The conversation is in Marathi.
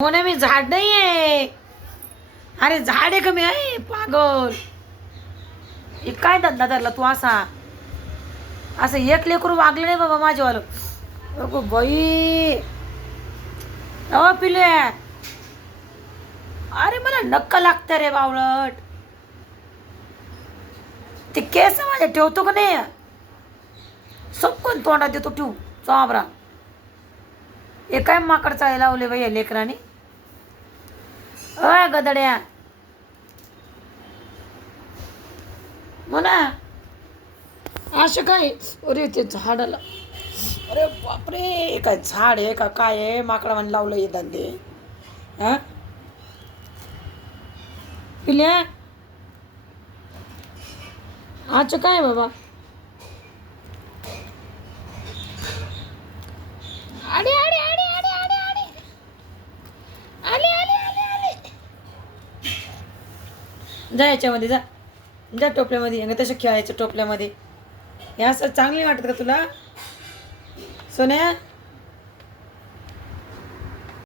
होणे मी झाड नाही आहे. अरे झाड आहे कमी आहे पागल. हे काय धंदा धरला तू असा? असं एक लेकरू वागलं नाही बाबा माझ्यावालं. अगो बाई अ पिले. अरे मला नक्का लागतं रे बावळट. ते केस माझ्या ठेवतो का नाही? सबकून तोंडात देतो ठेवू चाबरा. हे काय माकड चाळी लावले बाई या लेकराने. अय गदड्या म्हणा असं काय. अरे ते झाडाला, अरे बापरे काय झाड आहे का काय आहे? माकडा म्हण लावलं हे धंदे. हा पिल्या अच्छा काय बाबा. अरे अरे अरे अरे अरे अरे आले आले आले आले. जा याच्यामध्ये जा. जा टोपल्यामध्ये. आणि तसं खेळायचं टोपल्यामध्ये. हे असं चांगली वाटत का तुला सोन्या?